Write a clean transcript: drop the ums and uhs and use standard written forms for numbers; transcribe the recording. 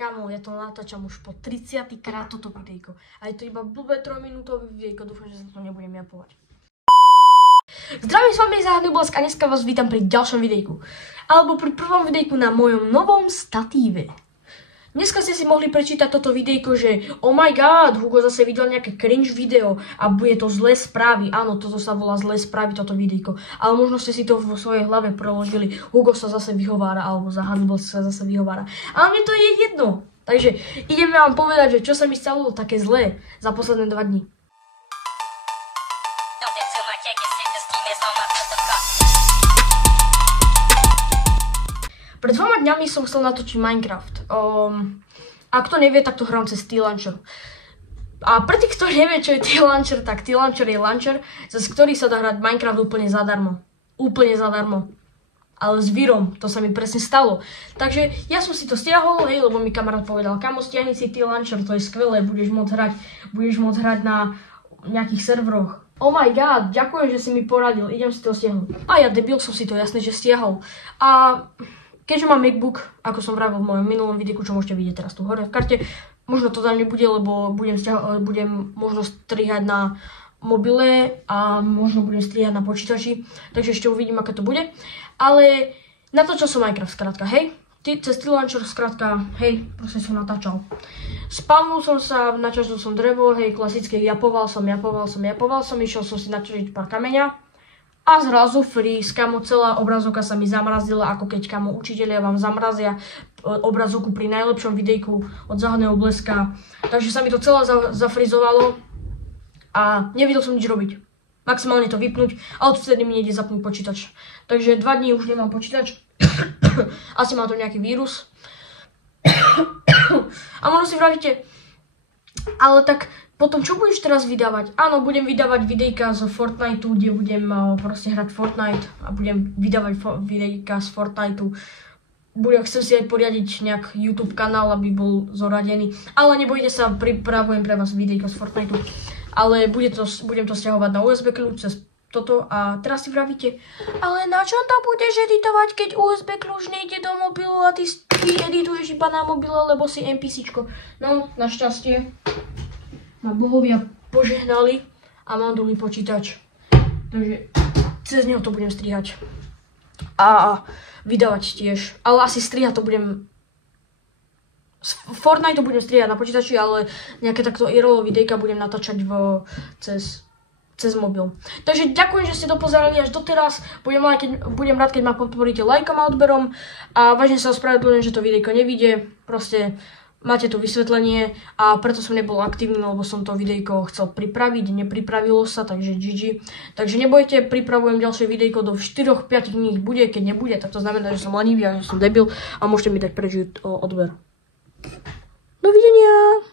Kámo, ja to natáčam už po 30. krát toto videjko. A je to iba blbé 3-minútové videjko, dúfam, že sa to nebudem japovať. Zdravím s vami Záhadný Blesk a dneska vás vítam pri ďalšom videjku. Alebo pri prvom videjku na mojom novom statíve. Dneska ste si mohli prečítať toto videjko, že oh my god, Hugo zase videl nejaké cringe video a bude to zlé správy. Áno, toto sa volá zlé správy, toto videjko. Ale možno ste si to vo svojej hlave preložili. Hugo sa zase vyhovára, alebo Záhadný Blesk sa zase vyhovára. Ale mne to je jedno. Takže ideme vám povedať, že čo sa mi stalo také zlé za posledné 2 dní. Pred 2 dňami som chcel natočiť Minecraft. Ak to nevie, tak to hrám cez T-Launcher. A pre tých, kto nevie, čo je T-Launcher, tak T-Launcher je launcher, cez ktorý sa dá hrať Minecraft úplne zadarmo. Úplne zadarmo. Ale s vírom, to sa mi presne stalo. Takže ja som si to stiahol, hej, lebo mi kamarát povedal, kamo, stiahni si T-Launcher, to je skvelé, budeš môcť hrať na nejakých serveroch. Oh my god, ďakujem, že si mi poradil, idem si to stiahnuť. A ja debil som si to jasne, že stiahol. A keďže mám MacBook, ako som vravil v mojom minulom videjku, čo môžete vidieť teraz tu hore v karte, možno to tam nebude, lebo budem možno strihať na mobile a možno budem strihať na počítači, takže ešte uvidím, aké to bude. Ale natáčal som Minecraft, skrátka, hej. Cez T-Launcher, skrátka, hej, proste som natáčal. Spavnul som sa, načažil som drevo, hej, klasické, japoval som, išiel som si načažiť pár kameňa. A zrazu freeze, kamo, celá obrazovka sa mi zamrazila, ako keď, kamo, učitelia vám zamrazia obrazovku pri najlepšom videjku od Záhadného Bleska. Takže sa mi to celé zafrizovalo a nevedel som nič robiť. Maximálne to vypnúť, ale vtedy mi nejde zapnúť počítač. Takže 2 dní už nemám počítač. Asi má to nejaký vírus. A možno si vravíte, ale tak potom čo budeš teraz vydávať? Áno, budem vydávať videjka z Fortniteu, kde budem proste hrať Fortnite a budem vydávať videjka z Fortniteu. Chcem si aj poriadiť nejak YouTube kanál, aby bol zoradený. Ale nebojte sa, pripravujem pre vás videjko z Fortniteu. Ale budem to stiahovať na USB kľúč cez toto a teraz si vravíte, ale na čo to budeš editovať, keď USB kľúč nejde do mobilu a ty edituješ iba na mobile, lebo si NPCčko. No, našťastie ma bohovia požehnali a mám dlhý počítač. Takže cez neho to budem strihať. A vydávať tiež. Ale asi strihať to budem... Fortnite to budem strihať na počítači, ale nejaké takto IRL videjka budem natáčať cez mobil. Takže ďakujem, že ste dopozerali až doteraz. Budem rád, keď ma podporíte lajkom a odberom. A vážne sa ospravedlňujem, že to videjko nevyjde. Proste máte tu vysvetlenie a preto som nebol aktívny, lebo som to videjko chcel pripraviť, nepripravilo sa, takže GG. Takže nebojte, pripravujem ďalšie videjko, do 4-5 dní bude, keď nebude, tak to znamená, že som lenivý a že som debil a môžete mi dať preč odber. Dovidenia!